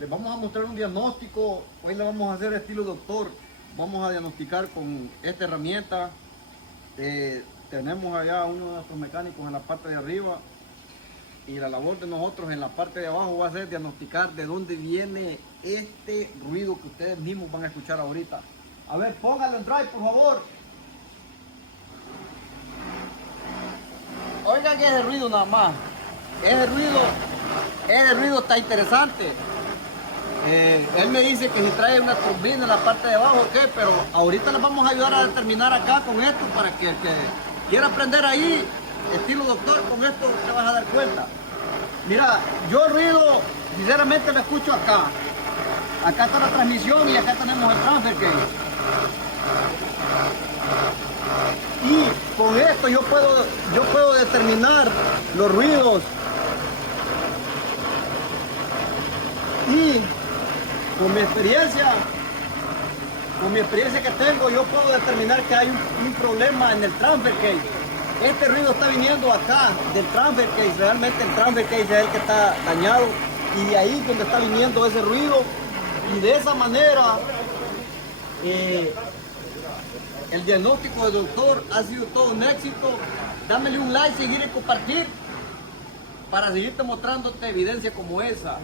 Les vamos a mostrar un diagnóstico. Hoy le vamos a hacer estilo doctor. Vamos a diagnosticar con esta herramienta. Tenemos allá uno de nuestros mecánicos en la parte de arriba. Y la labor de nosotros en la parte de abajo va a ser diagnosticar de dónde viene este ruido que ustedes mismos van a escuchar ahorita. A ver, póngalo en drive, por favor. Oigan ese ruido nada más. Ese ruido está interesante. Él me dice que si trae una turbina en la parte de abajo, ¿qué? Pero ahorita les vamos a ayudar a determinar acá con esto para que el que quiera aprender ahí, estilo doctor, con esto te vas a dar cuenta. Mira, yo el ruido, sinceramente lo escucho acá. Acá está la transmisión y acá tenemos el transfer case. Y con esto yo puedo determinar los ruidos. Y con mi experiencia que tengo, yo puedo determinar que hay un problema en el transfer case. Este ruido está viniendo acá del transfer case. Realmente el transfer case es el que está dañado y de ahí es donde está viniendo ese ruido. Y de esa manera el diagnóstico del doctor ha sido todo un éxito. Dámele un like, seguir y compartir para seguirte mostrándote evidencia como esa.